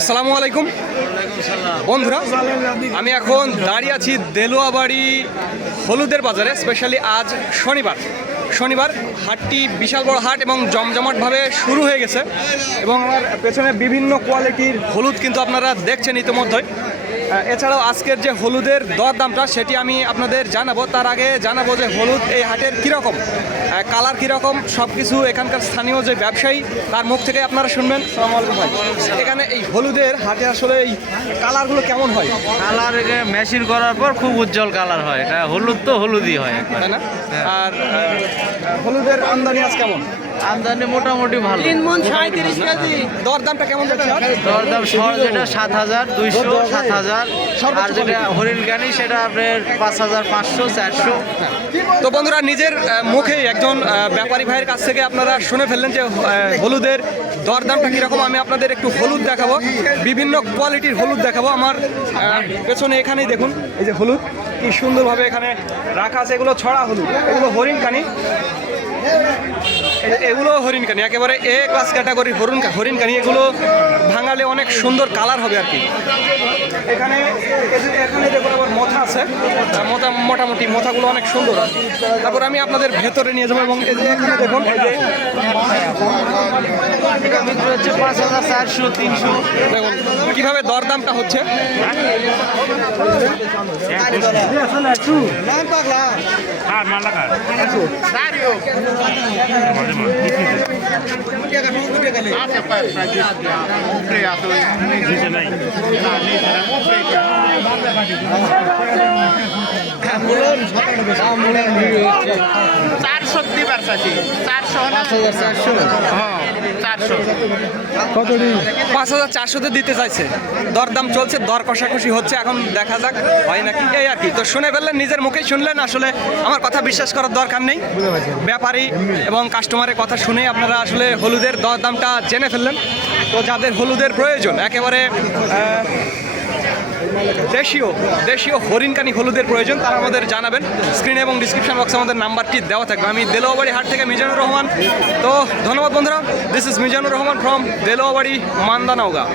আসসালামু আলাইকুম বন্ধুরা, আমি এখন দাঁড়িয়ে আছি দেলোয়াবাড়ি হলুদের বাজারে। স্পেশালি আজ শনিবার হাটটি বিশাল বড় হাট এবং জমজমাটভাবে শুরু হয়ে গেছে এবং আমার পেছনে বিভিন্ন কোয়ালিটির হলুদ কিন্তু আপনারা দেখছেন ইতিমধ্যেই। এছাড়াও আজকের যে হলুদের দরদামটা সেটি আমি আপনাদের জানাবো। তার আগে জানাবো যে হলুদ এই হাটের কীরকম, কালার কীরকম, সব কিছু এখানকার স্থানীয় যে ব্যবসায়ী তার মুখ থেকে আপনারা শুনবেন। আসসালামু আলাইকুম ভাই, এখানে এই হলুদের হাটে আসলে এই কালারগুলো কেমন হয়? কালার মেশিন করার পর খুব উজ্জ্বল কালার হয়। এটা হলুদ তো হলুদই হয়, তাই না? আর হলুদের আমদানি আজ কেমন? আমদানি মোটামুটি ভালো। 3 মণ 37 কেজি। দরদামটা কেমন যাচ্ছে? দরদাম সর যেটা 7,200, 7,000, আর যেটা হরিণগানি সেটা আপনার 5,500, 400। তো বন্ধুরা, নিজের মুখেই একজন ব্যাপারী ভাইয়ের কাছ থেকে আপনারা শুনে ফেললেন যে হলুদের দরদামটা কীরকম। আমি আপনাদের একটু হলুদ দেখাবো, বিভিন্ন কোয়ালিটির হলুদ দেখাবো। আমার পেছনে এখানেই দেখুন, এই যে হলুদ কি সুন্দরভাবে এখানে রাখা আছে। এগুলো ছড়া হলুদ, এগুলো হরিণকানি, এগুলো হরিণকানি, একেবারে এ ক্লাস ক্যাটাগরি হরিণকানি। এগুলো ভাঙালে অনেক সুন্দর কালার হবে আর কি। এখানে দেখুন আবার মাথা আছে, মোটামুটি মাথাগুলো অনেক সুন্দর। তারপর আমি আপনাদের ভেতরে নিয়ে যাবো এবং এই যে এখানে দেখুন, এই যে হচ্ছে 5,400, 300। দেখুন কীভাবে দরদামটা হচ্ছে। কত 5,400 দিতে চাইছে, দরদাম চলছে, দর কষাকষি হচ্ছে। এখন দেখা যাক হয় নাকি, এই আর কি। তো শুনে ফেললেন, নিজের মুখেই শুনলেন। আসলে আমার কথা বিশ্বাস করার দরকার নেই, ব্যাপারী এবং কাস্টমারের কথা শুনেই আপনারা আসলে হলুদের দরদামটা জেনে ফেললেন। তো যাদের হলুদের প্রয়োজন, একেবারে দেশীয় হরিণকানি হলুদের প্রয়োজন, তারা আমাদের জানাবেন। স্ক্রিনে এবং ডিসক্রিপশন বক্সে আমাদের নাম্বারটি দেওয়া থাকবে। আমি দেলোয়াবাড়ি হাট থেকে মিজানুর রহমান। তো ধন্যবাদ বন্ধুরা, this is Mizanur Rahman from দেলোয়াবাড়ি, মান্দানওগাঁ।